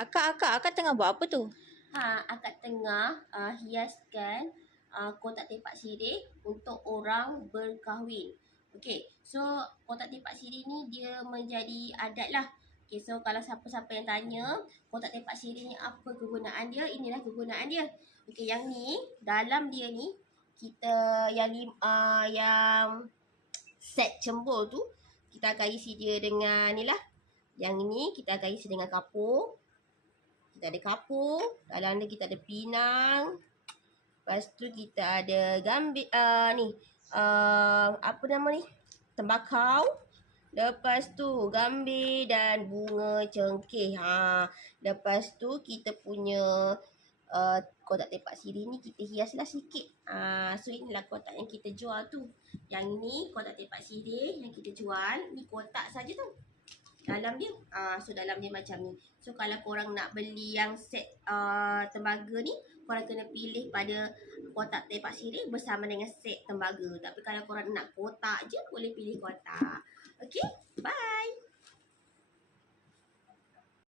Akak, akak, akak tengah buat apa tu? Ha, akak tengah uh, hiaskan uh, kotak tepak sirih untuk orang berkahwin. Okey, so kotak tepak sirih ni dia menjadi adat lah. Okey, so kalau siapa-siapa yang tanya kotak tepak sirih ni apa kegunaan dia, inilah kegunaan dia. Okey, yang ni dalam dia ni kita yang uh, yang set cembur tu kita akan isi dia dengan ni lah. Yang ni kita akan isi dengan kapur. Kita ada kapur, dalam ni kita ada pinang. Lepas tu kita ada gambit uh, ni uh, apa nama ni? Tembakau. Lepas tu gambir dan bunga cengkeh. Ha. Lepas tu kita punya uh, kotak tepak sirih ni kita hiaslah sikit. Uh, so inilah kotak yang kita jual tu. Yang ni kotak tepak sirih yang kita jual. Ni kotak saja tu. Dalam dia. Uh, so dalam dia macam ni. So kalau korang nak beli yang set uh, tembaga ni. Korang kena pilih pada kotak tepak sirih bersama dengan set tembaga. Tapi kalau korang nak kotak je boleh pilih kotak.